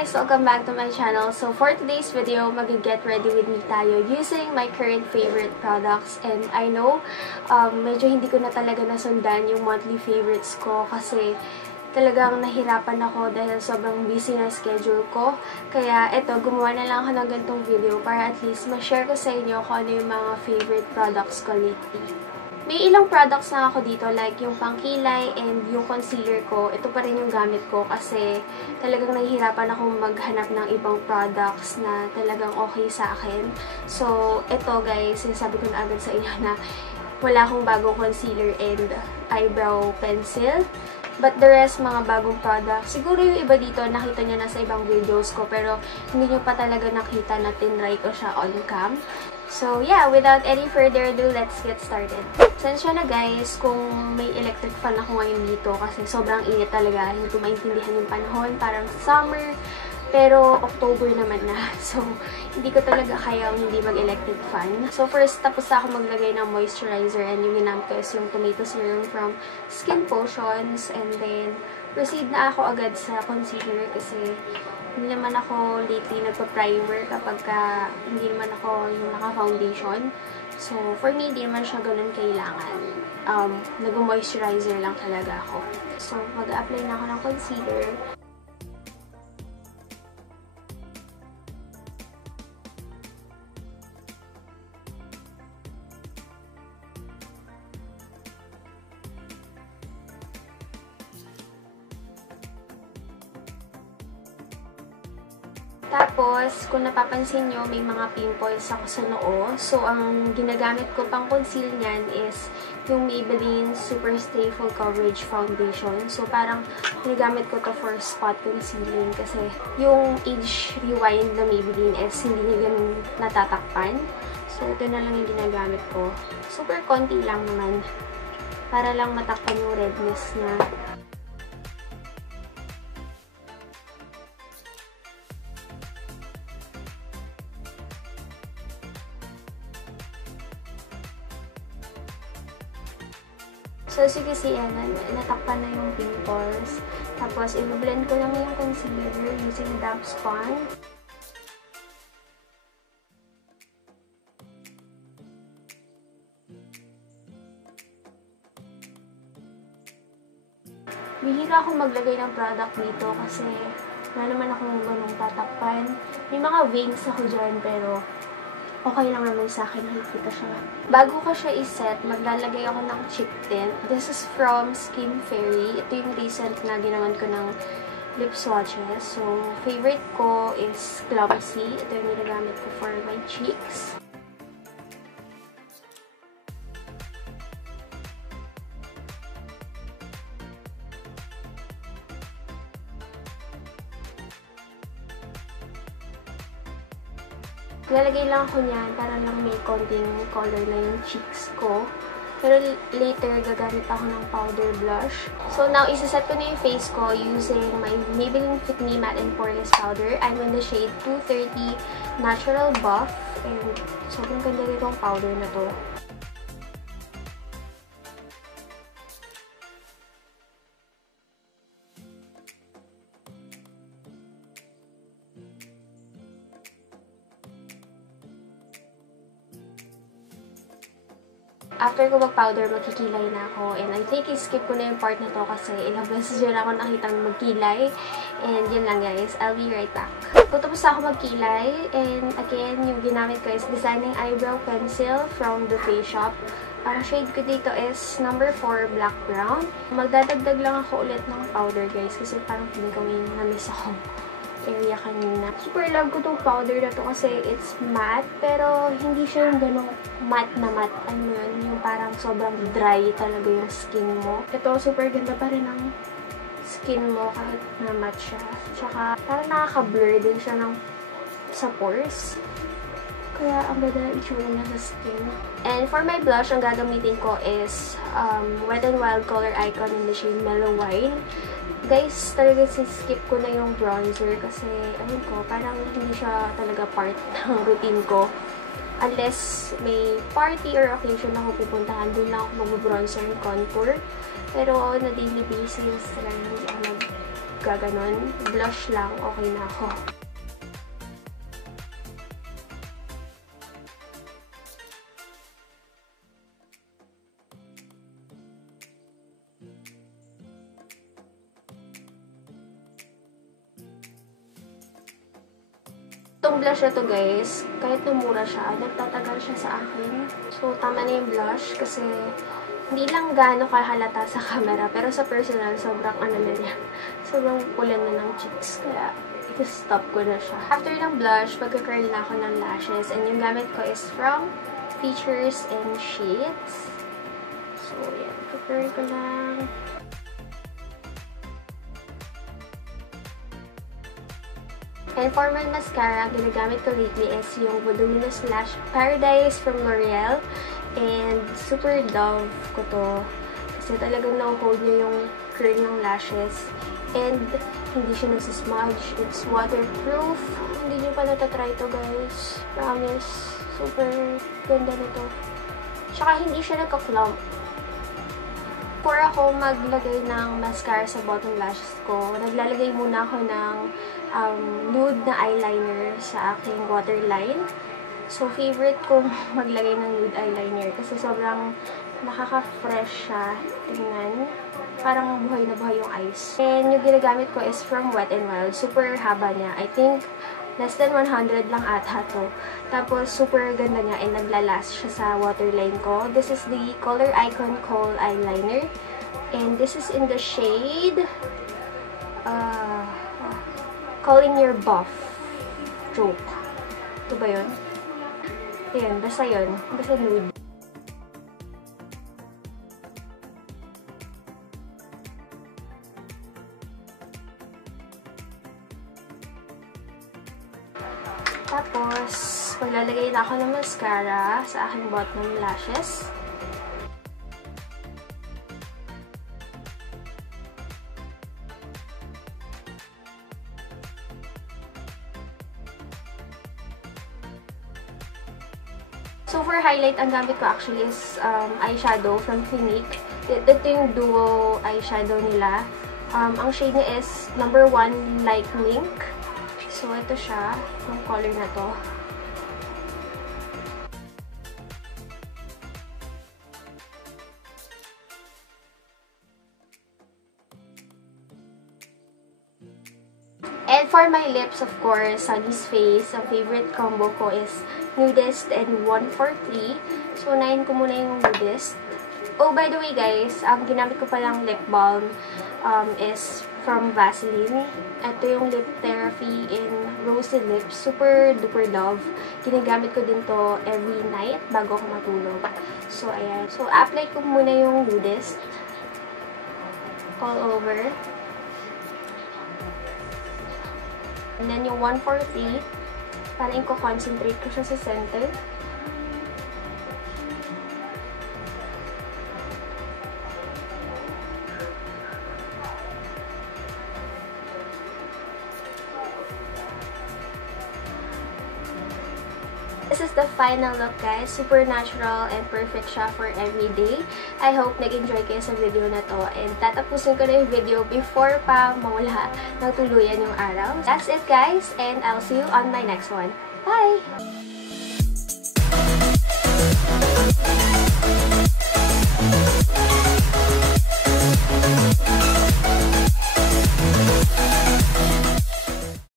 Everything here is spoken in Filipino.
guys! Welcome back to my channel. So for today's video, mag-get ready with me tayo using my current favorite products. And I know, medyo hindi ko na talaga nasundan yung monthly favorites ko kasi talagang nahirapan ako dahil sobrang busy na schedule ko. Kaya eto, gumawa na lang ako ng ganitong video para at least ma-share ko sa inyo kung ano yung mga favorite products ko lately. May ilang products na ako dito, like yung pangkilay and yung concealer ko. Ito pa rin yung gamit ko kasi talagang nahihirapan akong maghanap ng ibang products na talagang okay sa akin. So, ito guys, sinasabi ko na agad sa inyo na wala akong bagong concealer and eyebrow pencil. But the rest, mga bagong products. Siguro yung iba dito, nakita niya na sa ibang videos ko, pero hindi nyo pa talaga nakita na tinry ko siya on cam. So, yeah, without any further ado, let's get started. Sensya na guys kung may electric fan ako ngayon dito kasi sobrang init talaga. Hindi ko maintindihan yung panahon, parang summer, pero October naman na. So, hindi ko talaga kayang hindi mag-electric fan. So, first, tapos ako maglagay ng moisturizer and yung ginamit ko is yung tomato serum from Skinpotions. And then, proceed na ako agad sa concealer kasi hindi naman ako lately nagpa-primer kapag hindi naman ako yung naka-foundation. So, for me, hindi naman siya ganun kailangan. Nag-moisturizer lang talaga ako. So, mag-a-apply na ako ng concealer. Tapos, kung napapansin nyo, may mga pimples ako sa noo. So, ang ginagamit ko pang conceal niyan is yung Maybelline Superstay Full Coverage Foundation. So, parang ginagamit ko to for spot concealing kasi yung age rewind na Maybelline is hindi niya ganun natatakpan. So, ito na lang yung ginagamit ko. Super konti lang naman para lang matakpan yung redness na. So, as you can see, natakpan na yung pimples. Tapos, i-blend ko lang yung concealer using damp sponge. Bihira akong maglagay ng product dito kasi wala naman akong ganung tatakpan. May mga wings ako dyan, pero okay lang naman sa akin, nakikita siya. Bago ko siya iset, maglalagay ako ng cheek tint. This is from Skinfairy. Ito yung recent na ginawan ko ng lip swatches. So, favorite ko is Clumsy. Ito yung ginagamit ko for my cheeks. Lalagay lang ako niyan para lang may konting color na yung cheeks ko. Pero later, gagamit ako ng powder blush. So now, isaset ko na yung face ko using my Maybelline Fit Me Matte and Poreless powder. I'm in the shade 230 Natural Buff. And sobrang ganda nitong powder na to. After ko mag-powder, magkikilay na ako. And I think i-skip ko na yung part na to kasi ilang beses dyan ako nakitang magkilay. And yun lang guys, I'll be right back. Tapos ako magkilay. And again, yung ginamit ko is Designing Eyebrow Pencil from the Faceshop. Ang shade ko dito is number 4 Black Brown. Magdadagdag lang ako ulit ng powder guys kasi parang feeling ko may na-miss ako area kanina. Super love ko tong powder na to kasi it's matte, pero hindi siya yung ganong matte na matte. Ano yun? Yung parang sobrang dry talaga yung skin mo. Ito, super ganda pa rin ang skin mo kahit na matte siya. Tsaka, parang nakaka-blur din siya sa pores. Kaya, ang ganda ng itsura niya sa skin. And for my blush, ang gagamitin ko is Wet n Wild Color Icon in the shade Mellow. Guys, talaga skip ko na yung bronzer kasi, ayun ko, parang hindi siya talaga part ng routine ko. Unless may party or occasion ako pupuntahan, doon lang ako mag-bronzer and contour. Pero on a daily basis, talaga hindi ako gaganon. Blush lang, okay na ako. Itong blush na to guys, kahit na mura siya, nagtatagal siya sa akin. So, tama na yung blush kasi hindi lang gaano kahalata sa camera, pero sa personal, sobrang ano na niya. Sobrang pula na ng cheeks, kaya i-stop ko na siya. After ng blush, magka-curl na ako ng lashes, and yung gamit ko is from Features and Sheets. So, yan. Curl ko lang. And for my mascara, ang ginagamit ko lately is yung Voluminous Lash Paradise from Loreal. And super love ko to. Kasi talagang na-hold niya yung curl ng lashes. And hindi siya nagsismudge. It's waterproof. Hindi niyo pa natatry to guys. Promise. Super ganda nito. Tsaka hindi siya nagka-clump. Before ako maglagay ng mascara sa bottom lashes ko, naglalagay muna ako ng nude na eyeliner sa aking waterline. So, favorite ko maglagay ng nude eyeliner kasi sobrang nakaka-fresh siya. Tingnan. Parang buhay na buhay yung eyes. And yung ginagamit ko is from Wet n Wild. Super haba niya. I think less than 100 lang ata to. Tapos, super ganda niya and naglalast siya sa waterline ko. This is the Coloricon Kohl Eyeliner. And this is in the shade Calling Your Buff. Joke. Ito ba yun? Ayan, basta yun. Basta nude. Tapos, maglalagay na ako ng mascara sa aking bottom lashes. So, for highlight, ang gamit ko actually is eyeshadow from Clinique. Ito yung duo eyeshadow nila. Ang shade niya is number 1 Light Mink. So, ito siya. Yung color na to. And for my lips, of course, Sunnies Face. Ang favorite combo ko is Nudist and 143. So, unahin ko muna yung Nudist. Oh, by the way, guys, ang ginamit ko palang lip balm is from Vaseline. Ito yung lip therapy in Rosy lips. Super duper love. Ginagamit ko din to every night bago ako matulog. So, ayan. So, apply ko muna yung Nudist all over. And then yung 143, parang ko-concentrate ko siya sa center. This is the final look, guys. Super natural and perfect siya for everyday. I hope nag-enjoy kayo sa video na to. And tatapusin ko na yung video before pa mawala ng tuluyan yung araw. That's it, guys. And I'll see you on my next one. Bye!